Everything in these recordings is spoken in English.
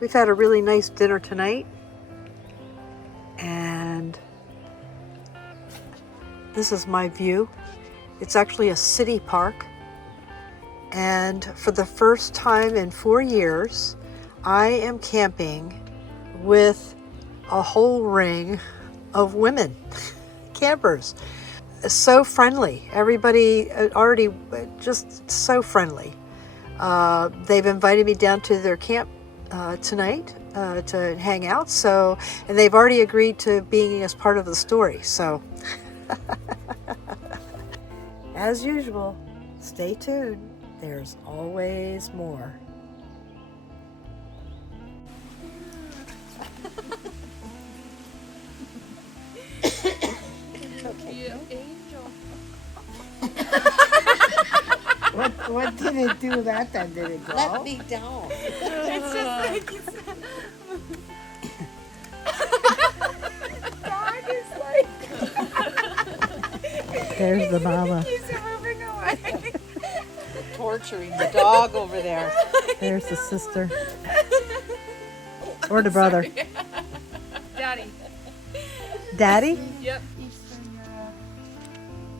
We've had a really nice dinner tonight, and this is my view. It's actually a city park, and for the first time in 4 years, I am camping with a whole ring of women campers. So friendly. Everybody already just so friendly. They've invited me down to their camp tonight to hang out. So, and they've already agreed to being as part of the story. So, as usual, stay tuned. There's always more. What did it do that time? Did it go? Let me down. It's just like dog is like There's the mama. he's moving away. Torturing the dog over there. There's the sister. Or the brother. Daddy. Daddy? Yep. Eastern Europe.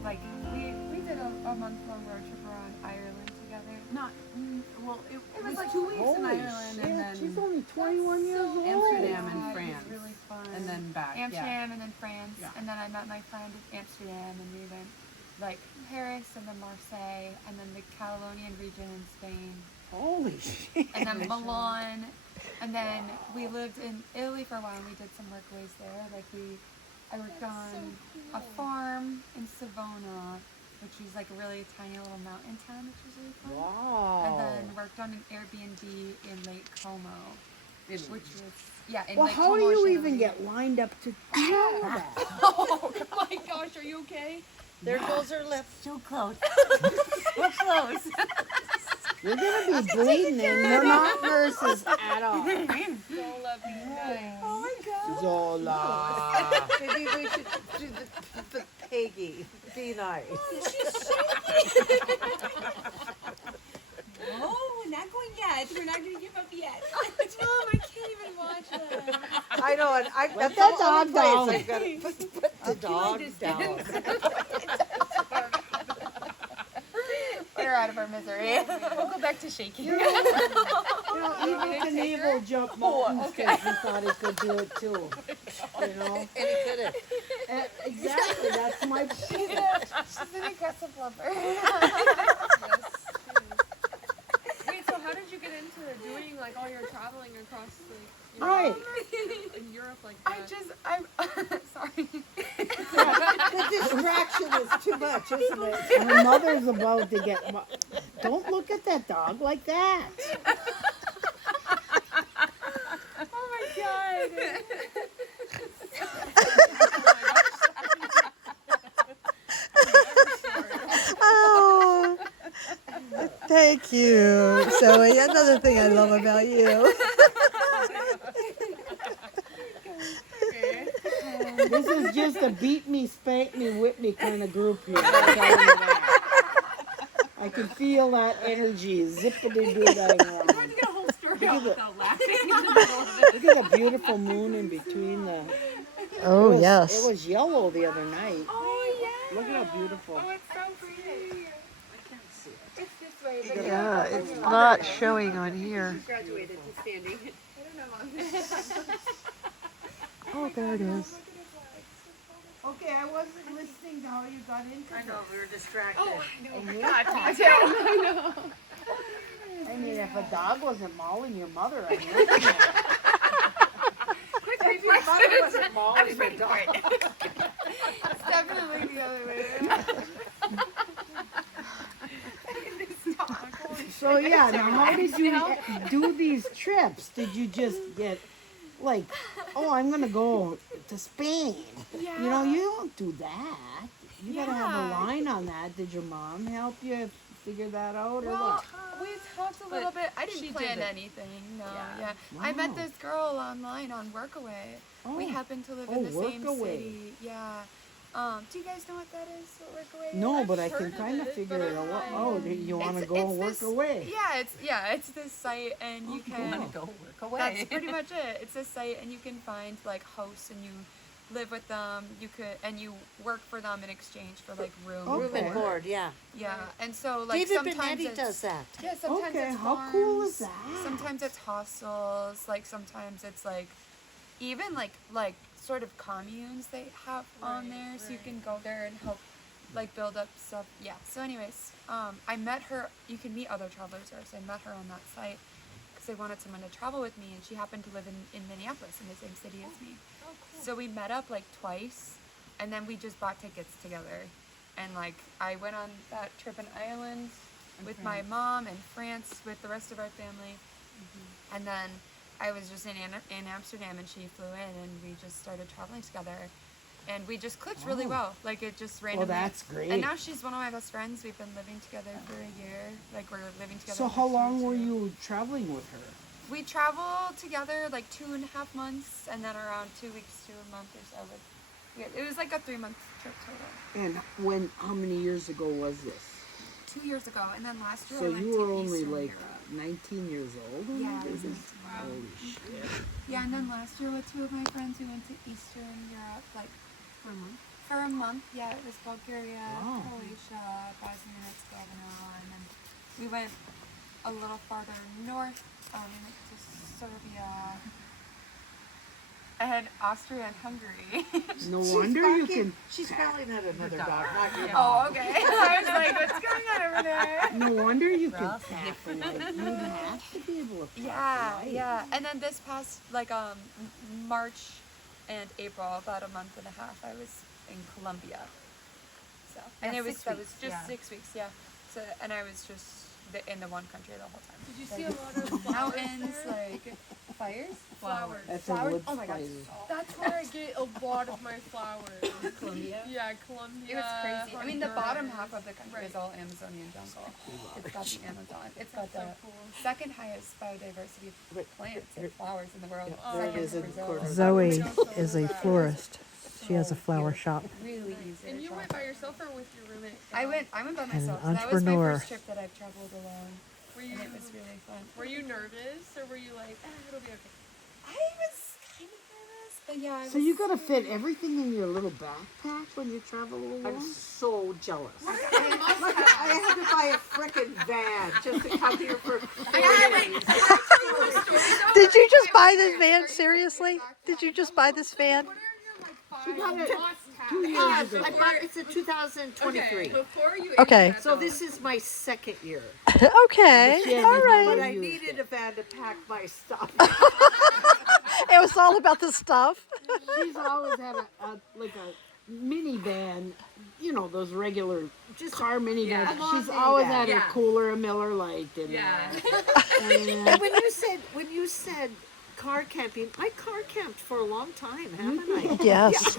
Like we did a month-long road trip around Ireland together. Not well. It was like 2 weeks in Ireland and then She's only 21 years old. Amsterdam and it was France. really fun. And then back. Amsterdam and then France. Yeah. And then I met my friend in Amsterdam and we went like Paris and then Marseille and then the Catalonian region in Spain. Holy shit. And then Milan, and then we lived in Italy for a while and we did some workaways there. Like I worked on a farm in Savona, which is like a really tiny little mountain town, which was really fun. Wow. And then worked on an Airbnb in Lake Como, which was, in Well, Lake how Como, do you Italy. even get lined up to do that? Oh my gosh, are you okay? There goes her lip. Too close. We're close. You're going to be bleeding and you're not nurses at all. So love you guys. Oh my God. Zola. Maybe we should do the Peggy. Be nice. Oh, we're not going yet. We're not going to give up yet. Mom, I can't even watch that. I know, and Let that's that the only dog down. place I've got to put the dog down. Put her out of our misery. We'll go back to shaking. You know, even Knievel jumped mountains because he thought he could do it too. You know? And he couldn't. Exactly, that's my She's an aggressive lover. Wait, so how did you get into doing like all your traveling across the Right. in Europe like that? I'm sorry. The distraction is too much, isn't it? Her mother's about to get... Don't look at that dog like that. Oh my god. Oh, thank you. So another thing I love about you. This is just a beat me, spank me, whip me kind of group here. I'm telling you that. I can feel that energy zippity-doo-dying around. Get a whole story out without laughing. Look at the beautiful moon in between the... Oh, It yes. was yellow the other night. Oh yeah. Look at how beautiful. Oh, it's so pretty. It's this way, but Yeah, it's not showing on here. Graduated to standing. Oh, there it is. Okay, I wasn't listening to how you got into I know, we were distracted. I mean, if a dog wasn't mauling your mother, I'd listen to it. If your mother wasn't mauling the dog. it's definitely the other way around. So yeah, now how did you do these trips? Did you just get like, oh, I'm gonna go to Spain? Yeah. You know, you don't do that. You gotta have a Yeah. line on that. Did your mom help you figure that out or Well, what? we talked a little bit. I didn't plan anything. No, yeah. I met Wow. this girl online on Workaway. We Oh. happen to live Oh, in the same Workaway. city. Yeah. Do you guys know what that is? What workaway? No, but I I've can heard of kind of it, figure but it I'm out. like- Oh, you want to It's- go it's and work this- away? It's this site, and you can. Go work away. That's pretty much it. It's this site, and you can find like hosts, and you live with them. You work for them in exchange for like room. Oh, Room and Okay. board, yeah. Yeah, and so like David sometimes Benetti it's, does that. Yeah, sometimes Okay, it's how farms, cool is that? Sometimes it's hostels. Like sometimes it's like even like sort of communes they have on there, so you can go there and help like build up stuff. Yeah. So anyways, I met her. You can meet other travelers there. So I met her on that site because I wanted someone to travel with me, and she happened to live in Minneapolis, in the same city as me. Oh, cool. So we met up like twice, and then we just bought tickets together. And like I went on that trip in Ireland with my mom, and France with the rest of our family. And then I was just in Amsterdam, and she flew in, and we just started traveling together. And we just clicked really Oh. well. Like it just randomly. Well, that's great. And now she's one of my best friends. We've been living together for a year. Like we're living together. So next how year, long were too. you traveling with her? We traveled together like 2.5 months, and then around 2 weeks to a month or so. It was like a 3-month trip total. And how many years ago was this? 2 years ago, and then last year So I went you to were only Eastern like Europe. 19 years old? when Yeah, you I did was this? 19. Holy shit. Yeah, and then last year with 2 of my friends, we went to Eastern Europe, like For a month. for a month. Yeah, it was Bulgaria, Wow. Croatia, Bosnia and Herzegovina, and then we went a little farther north, we went to Serbia, and Austria and Hungary. No wonder you can. She's spelling at another dog, not your Oh, okay. I was like, what's going on over there? No wonder you can pack a life. You'd have to be able to pack Yeah, a life. yeah. And then this past like March and April, about a month and a half, I was in Colombia. So and Yeah, it was 6 that was weeks, just yeah. 6 weeks, yeah. So and I was just in the one country the whole time. Did you see a lot of flowers Mountains, there? like fires. Flowers. That's Flowers? a wood Oh my God. spider. That's where I get a lot of my flowers. Colombia. Yeah, Colombia. It was crazy. I mean, the bottom Honduras. half of the country is Right. all Amazonian jungle. It's got the Amazon. It's got So the cool. second highest biodiversity of plants and flowers in the world. there it Second is to in Brazil. Cordoba. Zoe We don't show is a that. florist. She has a flower shop. Really easy. And to you went travel. by yourself or with your roommate? I went by an myself. So that was my entrepreneur. first trip that I've traveled alone, Were you, and it was really fun. were you nervous or were you like, it'll be okay? I was kind of nervous, but yeah. I So was you gotta fit everything in your little backpack when you travel alone? I'm so jealous. I had to buy a frickin' van just to come here for 4 days. Did you just buy this van? Seriously? Did you just buy this van? What are your She got like it 2 years ago. I bought it's a 2023. Before you Okay. ate So this is my second year. Okay. She hasn't All had right. one But I used needed it. a van to pack my stuff. It was all about the stuff. She's always had a minivan, you know, those regular Just car minivans. Yeah. She's always minivan. had Yeah. her cooler, a Miller Lite, and Yeah. and And when you said car camping, I car camped for a long time, haven't I? Yes.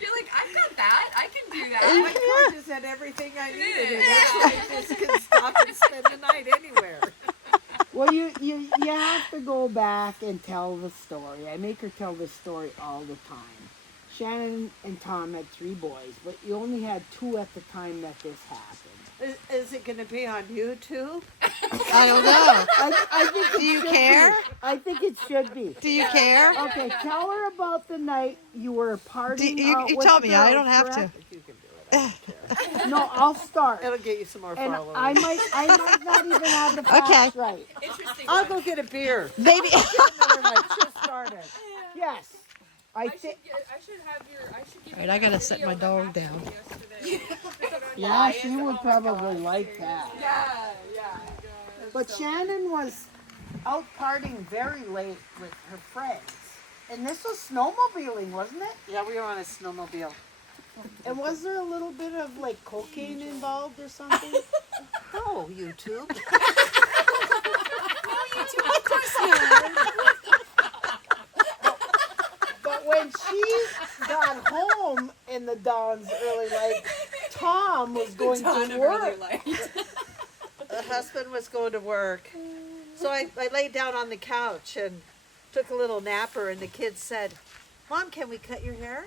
You're like, I've got that. I can do that. My car just had everything I needed, and now I just can stop and spend the night anywhere. well, you have to go back and tell the story. I make her tell the story all the time. Shannon and Tom had 3 boys, but you only had 2 at the time that this happened. Is it going to be on YouTube? I don't know. I think Do you care? I think it should be. Do you care? Okay, tell her about the night you were partying. You out with tell the me. I girls, don't have to. correct? You can do it. I don't care. No, I'll start. It'll get you some more And followers. I might not even have the facts Okay. right. Interesting. I'll go get a beer. Maybe. Miller Lite just started. Yes. I I think. should have your. I should give All you right, I gotta that set video my that dog happened down. yesterday. Yeah, she would probably like that. Yeah. But Shannon was out partying very late with her friends. And this was snowmobiling, wasn't it? Yeah, we were on a snowmobile. And was there a little bit of like cocaine involved or something? Oh, YouTube. But when she got home in the dawn's early light, Tom was going to work. The husband was going to work. So I laid down on the couch and took a little napper, and the kids said, "Mom, can we cut your hair?"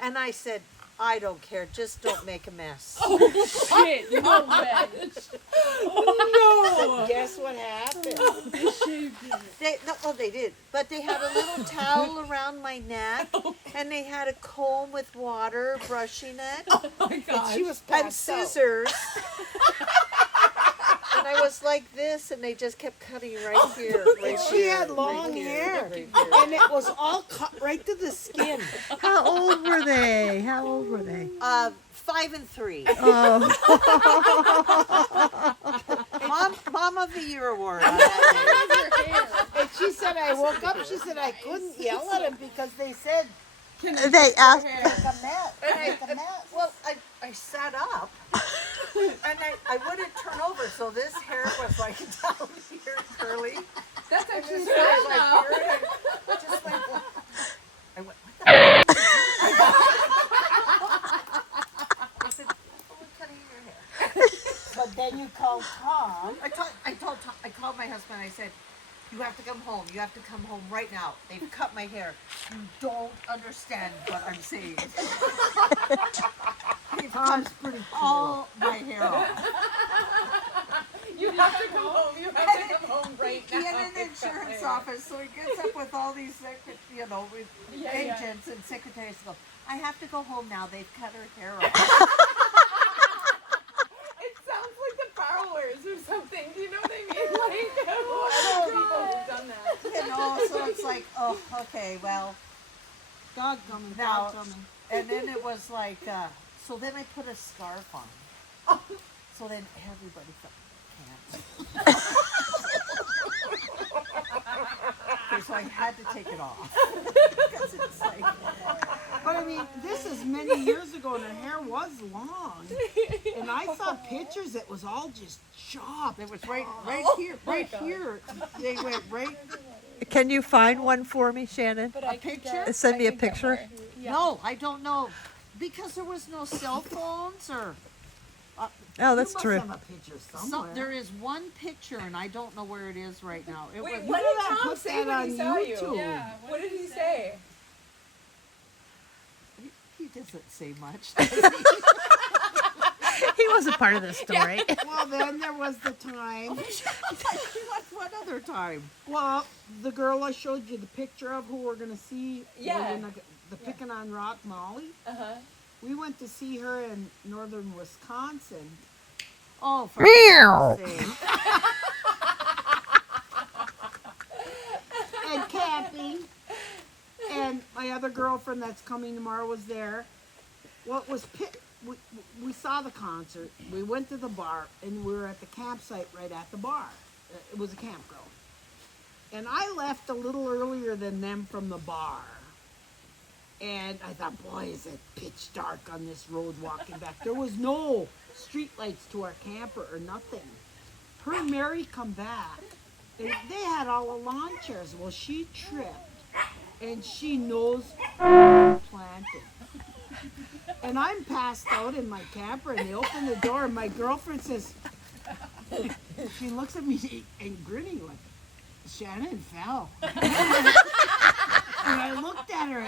And I said, "I don't care, just don't make a mess." Shit, no way. No. Guess what happened? They did, but they had a little towel around my neck, and they had a comb with water brushing it, And she was and passed out. scissors. And I was like this, and they just kept cutting right here. Right She here, had long right here, hair, right here. and it was all cut right to the skin. How old were they? How old were they? 5 and 3. Oh, Mom of the Year award. on that And she said, I woke up, she said, I couldn't yell at him because they said, they asked. make a mess, make a mess. Well, I sat up, and I wouldn't turn over, so this hair was like down here, curly. That's actually This sad hair was like now. here, and I just went. I went, what the? I said, "Oh, we're cutting your hair." But then you called Tom. I called my husband. I said, "You have to come home. You have to come home right now. They've cut my hair. You don't understand what I'm saying." They've Tom's cut pretty cool. all my hair off. You have to come home. You have to come home right He now. had an insurance office, so he gets up with all these, with agents and secretaries. And goes, "I have to go home now. They've cut her hair off." It sounds like the borrowers or something. Do you know what I mean? Like, other people who've done that. So it's like, oh, okay, well. Dog coming, Now, dog coming. And then it was like, so then I put a scarf on. So then everybody thought, can't. So I had to take it off. Because it's like, But I mean, this is many years ago, and her hair was long. And I saw pictures; it was all just chopped. it was right here, right here. They went right. Can you find one for me, Shannon? But I can picture? get- Send I me a can get picture. more. Yeah. No, I don't know. Because there was no cell phones or. Oh, that's you must true. have a picture somewhere. There is one picture, and I don't know where it is right now. It Wait, was. what did did I Tom put say that when he on saw you? YouTube? Yeah. What did he say? He doesn't say much. He wasn't part of the story. Well, then there was the time. what other time? Well, the girl I showed you the picture of, who we're gonna see. Yeah. The Pickin' on Rock Molly. Uh-huh. We went to see her in northern Wisconsin. Oh, for God's sake. And camping. And my other girlfriend that's coming tomorrow was there. Well, it was we saw the concert. We went to the bar, and we were at the campsite right at the bar. It was a campground. And I left a little earlier than them from the bar. And I thought, boy, is it pitch dark on this road walking back. There was no street lights to our camper or nothing. Her and Mary come back. And they had all the lawn chairs. Well, she tripped. And she nose planted. And I'm passed out in my camper, and they open the door, and my girlfriend says, she looks at me and grinning like, Shannon fell. And I looked at her,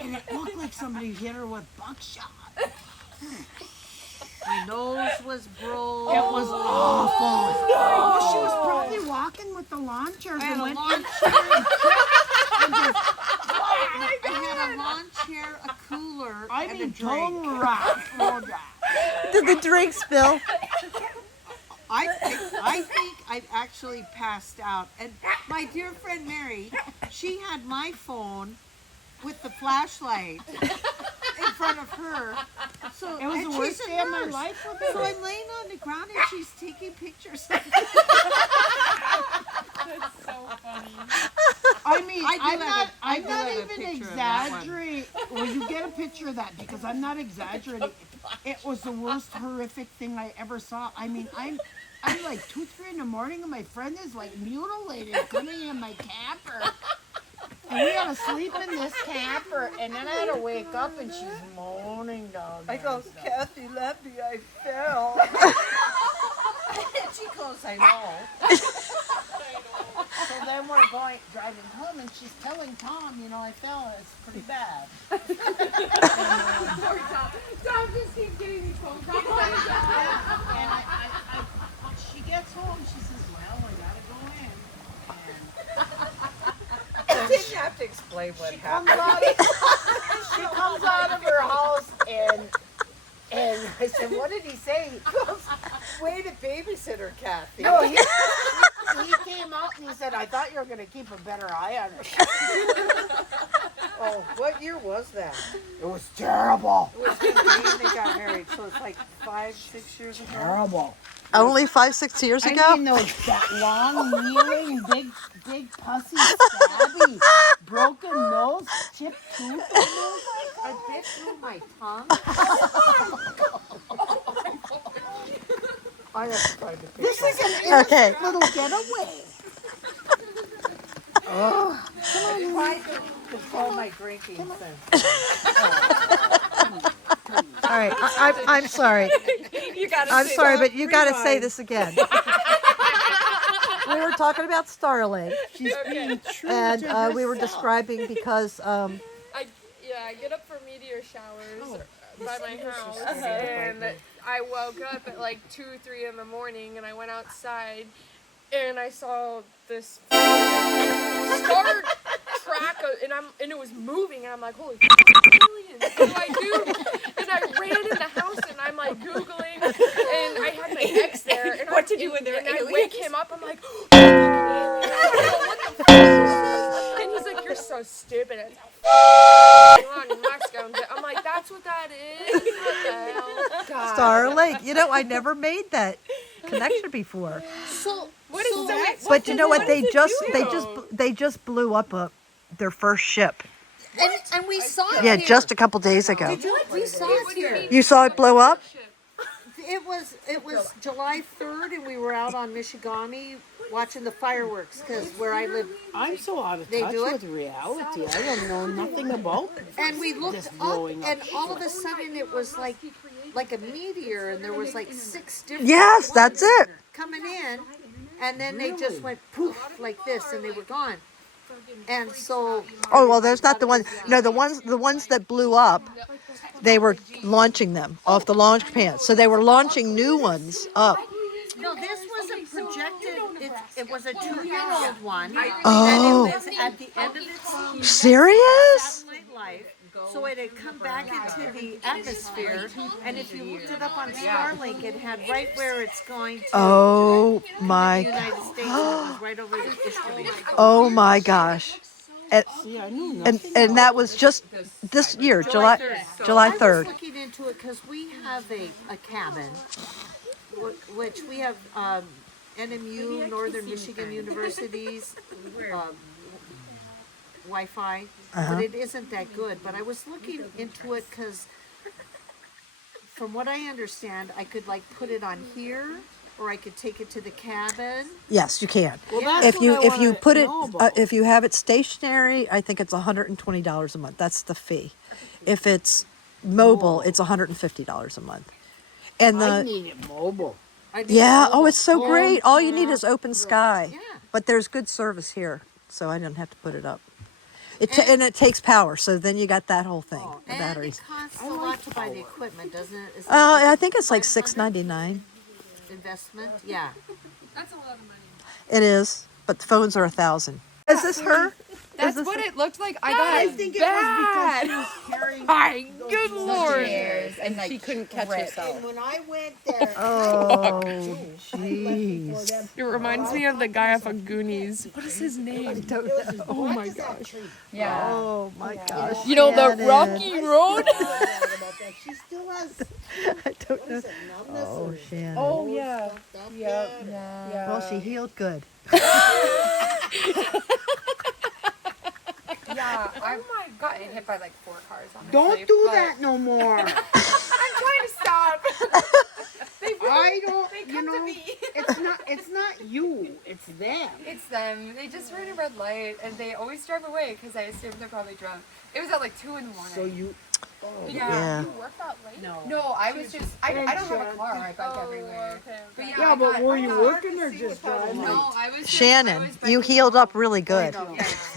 and it looked like somebody hit her with buckshot. My nose was broke. It was awful. Well, she was probably walking with the lawn chairs I had and a went lawn I had a lawn chair, a cooler, I and mean, a drink. total rock. Road rock. Did the drink spill? I think I actually passed out. And my dear friend Mary, she had my phone with the flashlight in front of her. So It was and the she's worst a day of my nurse. life with So her. I'm laying on the ground and she's taking pictures. That's so funny. I mean, I do I'm have not, a- I I'm do not have a even picture of that one. exaggerating. Well, you get a picture of that because I'm not exaggerating. It was the worst horrific thing I ever saw. I mean, I'm like 2, 3 in the morning, and my friend is like mutilated coming in my camper. And we had to sleep in this camper, and then I had to wake up, and she's moaning down there. I go, Kathy, let me, I fell. And she goes, I know. So then we're driving home, and she's telling Tom, I fell. It's pretty bad. Poor Tom. Tom just keeps getting these phone calls. And she gets home. She says, "Well, I gotta go in." I didn't have to explain what She happened. comes out of her house, and I said, "What did he say?" He goes, Way to babysitter, Kathy. "No, he came out and he said, I thought you were gonna keep a better eye on her." Oh, what year was that? It was terrible. It was when they got married, so it's like 5-6 years ago. Terrible. Only 5-6 years ago? I mean, that long, kneeling, big pussy, stabby, broken nose, chipped tooth. I bit through my tongue. I have to find a picture. This is an Okay. innocent little getaway. I'm trying to control my drinking sense. All right. I'm sorry. I'm sorry, but you got to say this again. We were talking about Starling, She's being true and to we were herself. describing because I get up for meteor showers by my house, and I woke up at like 2-3 in the morning, and I went outside, and I saw this star track, and it was moving, and I'm like, holy aliens, what do I do? And I ran in the house, and I'm like Googling, and I had my ex there, and What to do when they're and I aliens? wake him up, I'm like, what the fuck? And he's like, you're so stupid. It's long in Mexico. I'm like, that's what that is? What the hell? God. Starlink. I never made that connection before. What is that? But you know what? They just blew up their first ship. And we saw it Yeah, here. just a couple days ago. We saw it here. You saw it blow up? It was July 3rd, and we were out on Michigani watching the fireworks because where I live. I'm so out of They touch do it? with reality. I don't know nothing about And we looked this up, blowing up and all of a sudden it was like a meteor, and there was like 6 different. Yes, that's ones it. coming in, and then they just went poof like this, and they were gone. And so. Oh well, there's not the one. No, the ones that blew up, they were launching them off the launch pad. So they were launching new ones up. No, this was a projected. It was a 2-year-old one. Oh. And it was at the end of its Serious? satellite life. So it had come back into the atmosphere, and if you looked it up on Starlink, it had right where it's going to Oh the my. United States, and it was right over the Italy. Oh my gosh. And, See, I knew and nothing. and that was just this year, July I was 3rd. looking into it because we have a cabin, which we have NMU, Northern Michigan University's Wi-Fi, but it isn't that good. But I was looking into it because, from what I understand, I could put it on here, or I could take it to the cabin. Yes, you can. Well, that's If you what I if you wanna put it know about. if you have it stationary, I think it's $120 a month. That's the fee. If it's mobile, it's $150 a month. And I the need it mobile. yeah, oh, it's so Oh, great. All you need is open sky. Yeah. But there's good service here, so I don't have to put it up. And it takes power, so then you got that whole thing, the And batteries. it costs a lot to buy the equipment, doesn't it? Is I think it's like $500 $6.99. investment. Yeah. That's a lot of money. It is, but the phones are $1,000. Is this her? That's what it looked like. I got think bad. it was because she was carrying. My good lord. And she couldn't catch herself. And when I went there, Oh, jeez. It reminds me of the guy off of Goonies. What is his name? Oh my gosh. Yeah. Oh my gosh. You know, the Shannon. rocky road? she still has. I don't know. Oh, Shannon. Oh, yeah. Yeah. Well, she healed good. Yeah, I got hit by like 4 cars. Honestly, Don't do but that no more. I'm trying to stop. I don't. They You come to know, me. it's not you. It's them. It's them. They just ran a red light and they always drive away because I assume they're probably drunk. It was at like 2 in the morning. So you. Yeah. You work that late? No, I was just, I don't have a car. I bike everywhere. Okay. But Yeah, I but got- were I you got- working or just driving? No, I was just, Shannon, I was you biking healed up home. really good. Yeah.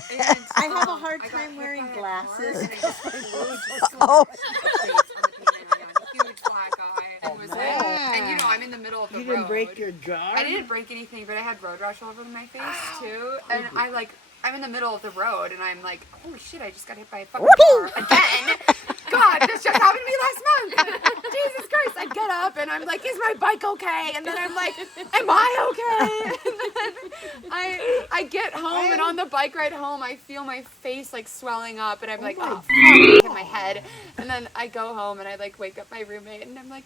And, I have a um, hard I got time hit wearing by a car glasses and I just glued so Oh. much to the face on the pavement. I got a huge black eye. And, it was and you know, I'm in the middle of the You road. didn't break your jaw? I didn't break anything, but I had road rash all over my face too. And I'm in the middle of the road, and I'm like, oh shit, I just got hit by a fucking car again. God, this just happened to me last month. Jesus Christ. I get up, and I'm like, is my bike okay? And then I'm like, am I okay? And then I get home, and on the bike ride home, I feel my face like swelling up, and I'm like, oh, fuck, in my head. And then I go home, and I like wake up my roommate, and I'm like,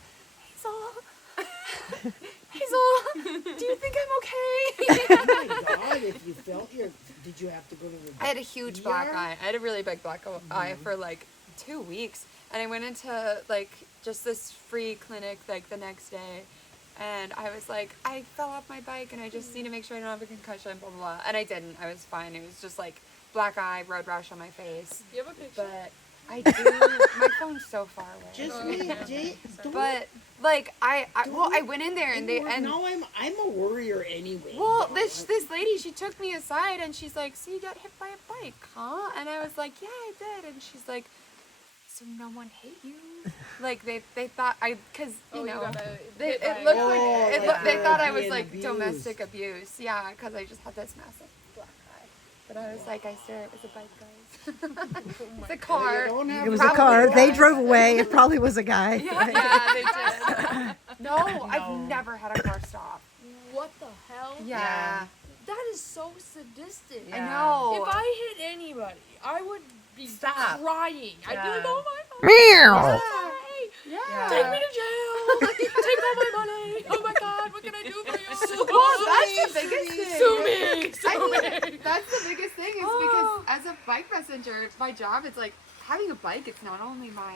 Hazel, do you think I'm okay? Oh my God, if you felt did you have to go to the I had a huge black eye. I had a really big black eye for like 2 weeks. And I went into like just this free clinic like the next day. And I was like, I fell off my bike and I just need to make sure I don't have a concussion, blah, blah, blah. And I didn't. I was fine. It was just like black eye, road rash on my face. You have a picture? But I do. My phone's so far away. Just me, Jay. But like I went in there and No, I'm a worrier anyway. well, this lady, she took me aside and she's like, so you got hit by a bike, huh? And I was like, yeah, I did. And she's like, so no one hit you? Like they thought because you know they thought I was like abused. domestic abuse. Yeah, because I just had this massive black eye. But I was like, I swear it was a bike, guys. It's a car. It was a car. They drove away. It probably was a guy. Yeah, they did. No, I've never had a car stop. What the hell? Yeah. That is so sadistic. I know. If I hit anybody, I would be crying. I'd be like, oh my God. Meow. Yeah. Take me to jail. Take all my money. Oh my God, what can I do for you? Well, that's the biggest thing. Sue me. Sue me. That's the biggest thing is because as a bike messenger, my job, it's like having a bike, it's not only my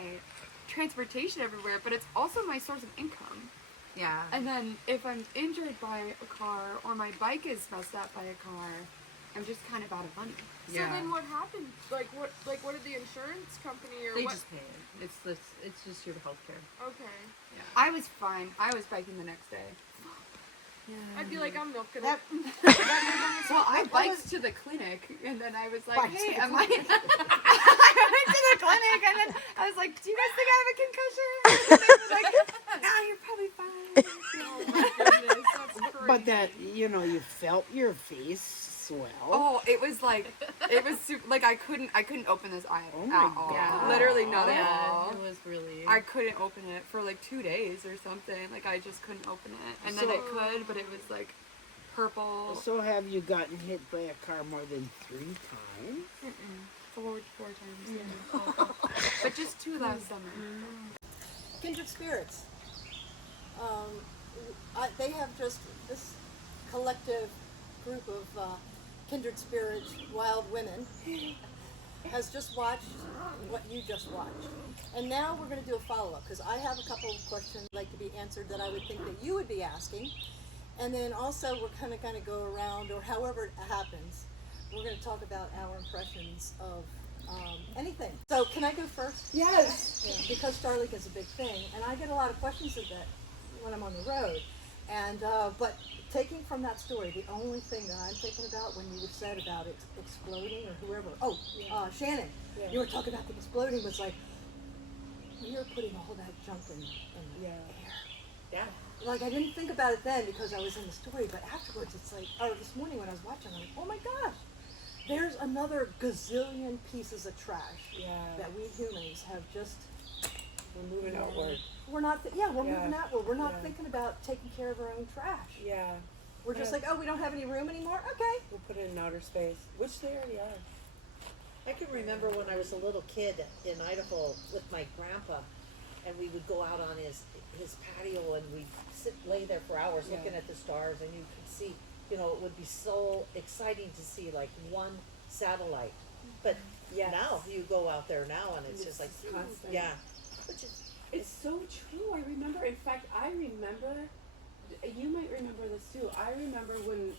transportation everywhere, but it's also my source of income. Yeah. And then if I'm injured by a car or my bike is messed up by a car, I'm just kind of out of money. So then what happened? Like what did the insurance company or They what? just pay it. It's just your healthcare. Okay. I was fine. I was biking the next day. I'd be like, I'm milking it. Well, I biked to the clinic, and then I was like, hey, am I... I went to the clinic, and then I was like, do you guys think I have a concussion? And they were like, no, you're probably fine. Oh my goodness, that's crazy. But that, you felt your face swell. Oh, it was super, like I couldn't open this eye Oh at my all. God. Literally not at all. It was really. I couldn't open it for like 2 days or something. Like I just couldn't open it. And then I could, but it was like purple. So have you gotten hit by a car more than 3 times? Four times. Yeah. But just 2 last summer. Kindred Spirits. They have just this collective group of Kindred Spirits, wild women, has just watched what you just watched. And now we're going to do a follow-up, because I have a couple of questions I'd like to be answered that I would think that you would be asking. And then also we're kind of going to go around, or however it happens, we're going to talk about our impressions of anything. So can I go first? Yes. Yeah, because Starlink is a big thing, and I get a lot of questions of that when I'm on the road. And but taking from that story, the only thing that I'm thinking about when you said about it exploding or whoever, Shannon, you were talking about the exploding was like, we were putting all that junk in the air. Yeah. Like I didn't think about it then because I was in the story, but afterwards it's like, or this morning when I was watching, I'm like, oh my gosh, there's another gazillion pieces of trash that we humans have just. We're moving outward. We're not, we're moving outward. We're not thinking about taking care of our own trash. Yeah. We're just like, oh, we don't have any room anymore? Okay. We'll put it in outer space, which they already are. I can remember when I was a little kid in Idaho with my grandpa, and we would go out on his patio and we'd lay there for hours looking at the stars, and you could see, it would be so exciting to see like one satellite. But now you go out there now and it's just like, constant. yeah. Which is, It's so true. I remember, in fact, you might remember this too. I remember when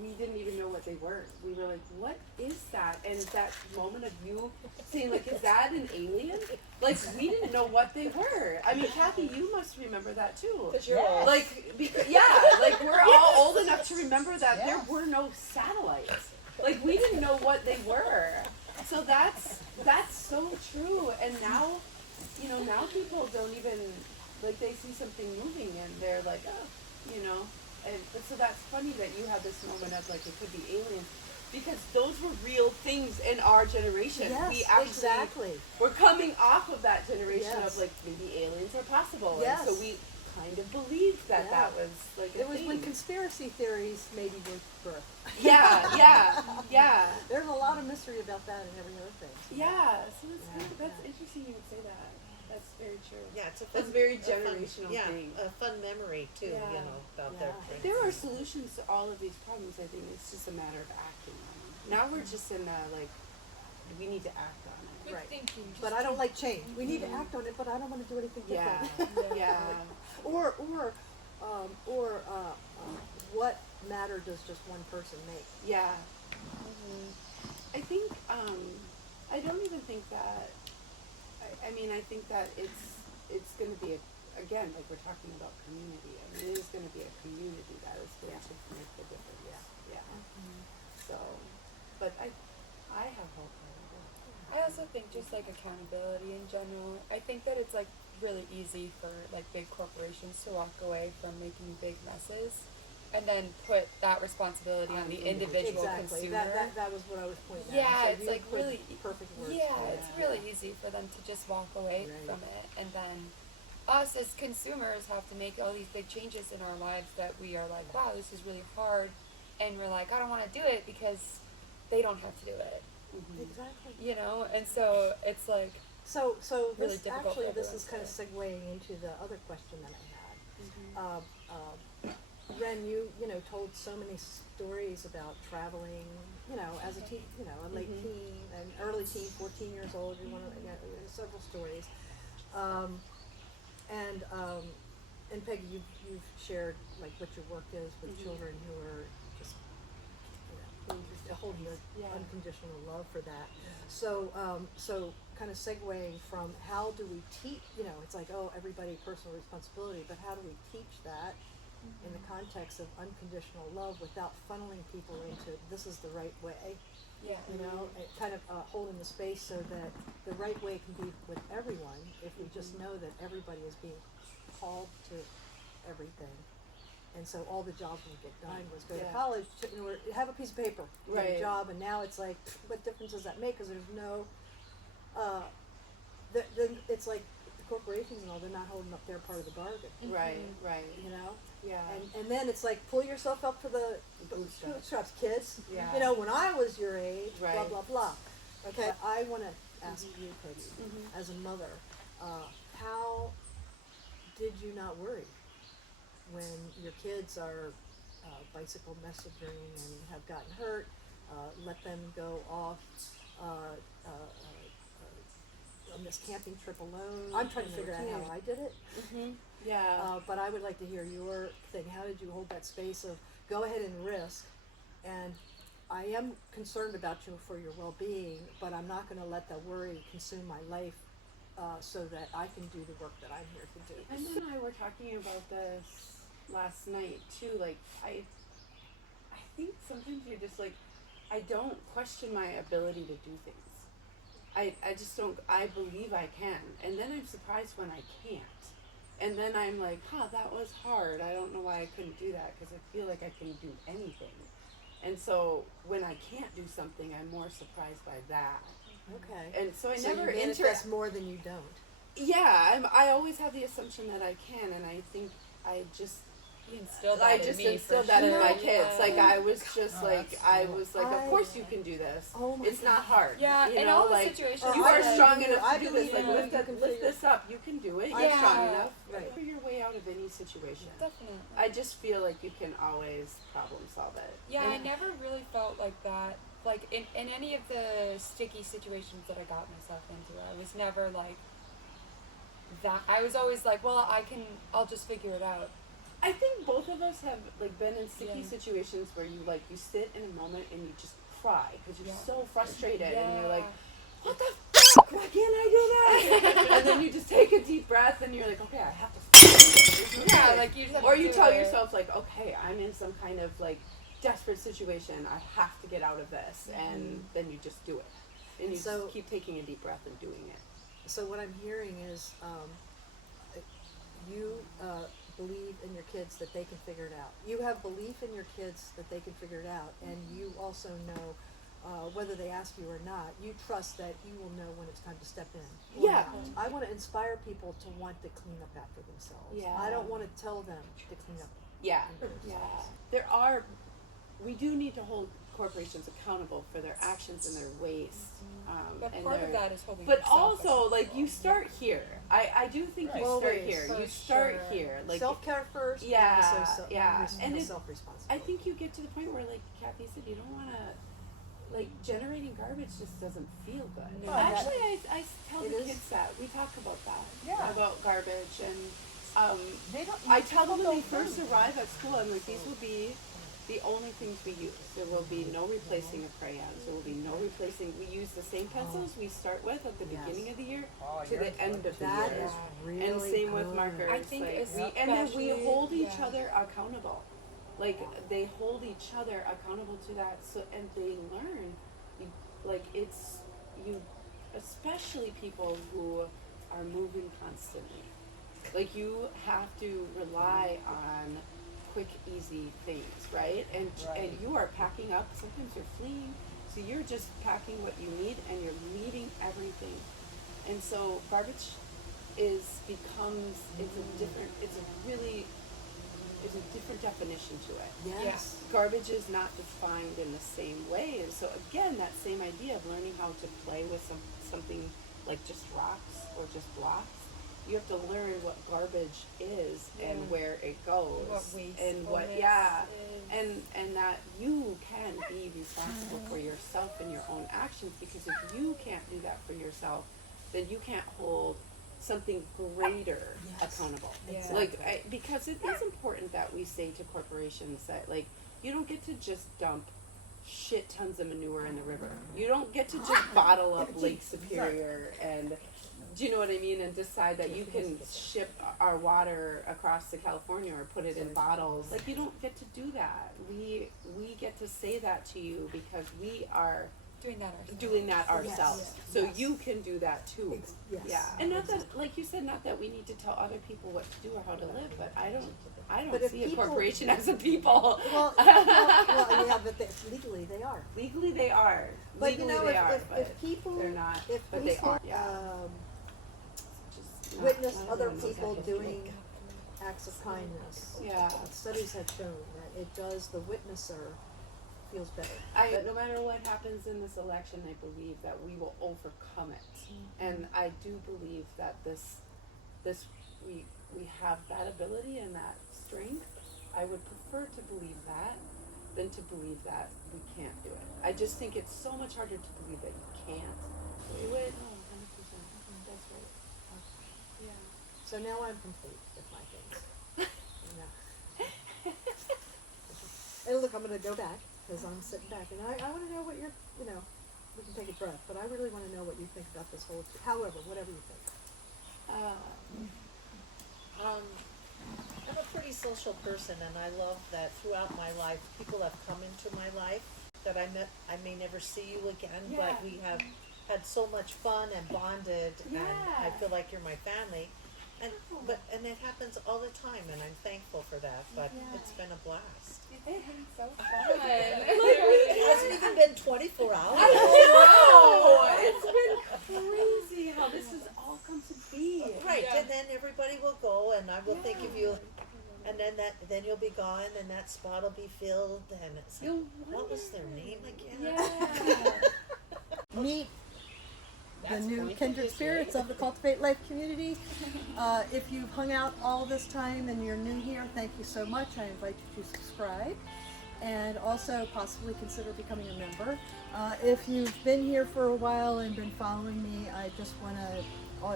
we didn't even know what they were. We were like, what is that? And that moment of you saying, like, is that an alien? Like, we didn't know what they were. I mean, Kathy, you must remember that too. Yes. Like, like we're all old enough to remember that there were no satellites. Like, we didn't know what they were. So that's so true. And now, you know, now people don't even, like, they see something moving and they're like, oh, you know. But so that's funny that you had this moment of, like, it could be aliens, because those were real things in our generation. Yes, We actually exactly. we're coming off of that generation Yes. of, like, maybe aliens are possible. Yes. And so we kind of believed that Yeah. that was, like, a It was thing. when conspiracy theories maybe were birth. Yeah. There's a lot of mystery about that and every other thing. Yeah, so that's Yeah. good. That's interesting you would say that. That's very true. Yeah, it's a That's fun, very a fun- generational yeah, thing. a fun memory too. Yeah. You know about Yeah. their things. There are solutions to all of these problems. I think it's just a matter of acting on them. Now we're just in a, like, we need to act on it. Good Right. thinking. But I don't like change. We need to act on it, but I don't want to do anything Yeah, different. yeah. Or what matter does just one person make? Yeah. I think, I don't even think that, I mean, I think that it's going to be, again, like we're talking about community. I mean, it is going to be a community that is going to make the difference. Yeah. So, but I have hope. I also think just like accountability in general. I think that it's like really easy for like big corporations to walk away from making big messes and then put that responsibility on the individual Exactly. consumer. That was what I was pointing Yeah, out. So it's you like put really perfect words. Yeah, for it. it's really easy for them to just walk away Right. from it, and then us as consumers have to make all these big changes in our lives that we are like, wow, this is really hard, and we're like, I don't want to do it because they don't have to do it, Exactly. you know, and so it's like, So Really this difficult actually for this everyone is kind of to- segueing into the other question that I had. Ren, you know told so many stories about traveling. You know, as a teen, you know, a late teen, an early teen, 14 years old. You want to several stories, and Peggy, you've shared like what your work is with children who are just holding the unconditional love for that. So kind of segueing from how do we teach, you know, it's like, oh, everybody personal responsibility, but how do we teach that in the context of unconditional love without funneling people into this is the right way, yeah, you know, and kind of holding the space so that the right way can be with everyone if we just know that everybody is being called to everything. And so all the jobs we get done was go to college, have a piece of paper, get a job, and now it's like, what difference does that make? Because there's no, it's like the corporations and all, they're not holding up their part of the bargain, Right. you know? Yeah. And then it's like, pull yourself up to the bootstraps, kids. Yeah. You know, when I was your age, blah, Right. blah, blah. Okay, I want to ask you, Peggy, as a mother, how did you not worry when your kids are bicycle messaging and have gotten hurt? Let them go off on this camping trip alone. I'm trying to figure out how I did it. Yeah. But I would like to hear your thing. How did you hold that space of go ahead and risk? And I am concerned about you for your well-being, but I'm not going to let that worry consume my life so that I can do the work that I'm here to do. And then I were talking about this last night too. Like I think sometimes you're just like, I don't question my ability to do things. I just don't. I believe I can, and then I'm surprised when I can't. And then I'm like, that was hard. I don't know why I couldn't do that because I feel like I can do anything. And so when I can't do something, I'm more surprised by that. Okay. And so I So never you manifest more than you don't. Yeah, I always have the assumption that I can, and I think I just instilled I that just in me instilled for that in sure. my kids. Yeah. Like I was just Oh, like that's I cool. was like, of course you can do this. Oh my it's not hard. Yeah, you in know, all the like situations you I are believe strong you. enough I to do believe this. Like you. lift You that, can lift figure- this up. You can do it. You're Yeah. strong enough. Right. Figure your way out of any situation. Definitely. I just feel like you can always problem solve it. Yeah, I And- never really felt like that. Like in any of the sticky situations that I got myself into, I was never like that. I was always like, well, I'll just figure it out. I think both of us have like been in sticky situations where you sit in a moment and you just cry because you're so frustrated and you're like, what the fuck? Why can't I do that? And then you just take a deep breath and you're like, okay, I have to. Yeah, like you just have or to you do tell it. yourself like, okay, I'm in some kind of like desperate situation. I have to get out of this, and then you just do it, and you So- just keep taking a deep breath and doing it. So what I'm hearing is you believe in your kids that they can figure it out. You have belief in your kids that they can figure it out, and you also know whether they ask you or not, you trust that you will know when it's time to step in. or Yeah. not. I want to inspire people to want to clean up after themselves. Yeah. I don't want to tell them to clean up Yeah, after themselves. we do need to hold corporations accountable for their actions and their waste. But and part their, of that is holding but yourself also, like, you accountable. start here. I do think you start Always, here. for You start sure. here. Like, Self-care first, Yeah, and also yeah. And it- self-responsibility. I think you get to the point where, like Kathy said, you don't want to, like, generating garbage just doesn't feel good. No. Actually, I tell It the is. kids that. We talk about that. Yeah. About garbage. And They don't. I tell them when they people don't first arrive at school, I'm like, these will be the only things we use. There will be no replacing of crayons. There will be no replacing. We use the same pencils we start with at the Yes. beginning of the year Oh, to the end of the That year. is really And same with good. markers. I think like, and then we especially- hold each yeah. other accountable. Like they hold each other accountable to that. So and they learn. You, especially people who are moving constantly. Like you have to rely on quick, easy things, right? And you are packing up. Sometimes you're fleeing, so you're just packing what you need, and you're leaving everything. And so garbage it's a different definition to it. Yes. Garbage is not defined in the same way, and so again, that same idea of learning how to play with something like just rocks or just blocks. You have to learn what garbage is and where it goes, What and what wastefulness and that you can be responsible for yourself and your own actions, because if you can't do that for yourself, then you can't hold something greater accountable. Yeah. Like because it is important that we say to corporations that like you don't get to just dump shit tons of manure in the river. You don't get to just bottle up Lake Superior and do you know what I mean? And decide that you can ship our water across to California or put it in bottles. Like you don't get to do that. We get to say that to you because we are doing that ourselves. ourselves. Yes. So Yes. you can do that too. Yes. Yeah. And not that, like you said, not that we need to tell other people what to do or how to live, but I don't But if see a people- corporation as a people. Well, yeah, but legally they are. Legally they are. But Legally you know, they are, if but people, they're not. if But people, they are. Yeah. Just not- witness not other everyone knows people how to feel. doing acts of kindness, Yeah. studies have shown that it does, the witnesser feels better. But no matter what happens in this election, I believe that we will overcome it, and I do believe that we have that ability and that strength. I would prefer to believe that than to believe that we can't do it. I just think it's so much harder to believe that you can't do it. Oh, 100%. That's right. Yeah. So now I'm complete with my things. And look, I'm going to go back because I'm sitting back, and I want to know what you're, we can take a breath, but I really want to know what you think about this whole. However, whatever you think. I'm a pretty social person, and I love that throughout my life, people have come into my life that I may never see you again, but we have had so much fun and bonded, and I feel like you're my family. And it happens all the time, and I'm thankful for that. But it's been a blast. It's been so fun. It hasn't even been 24 hours. Wow! It's been crazy how this has all come to be. Right, and then everybody will go, and I will think of you, and then you'll be gone, and that spot will be filled, and it's like, what was their name again? Meet the new Kindred Spirits of the CultivateLife community. If you've hung out all this time and you're new here, thank you so much. I invite you to subscribe and also possibly consider becoming a member. If you've been here for a while and been following me, I just want to,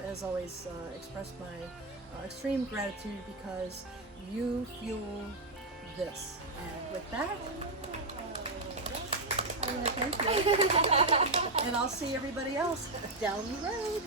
as always, express my extreme gratitude because you fuel this. And with that, I want to thank you. And I'll see everybody else down the road.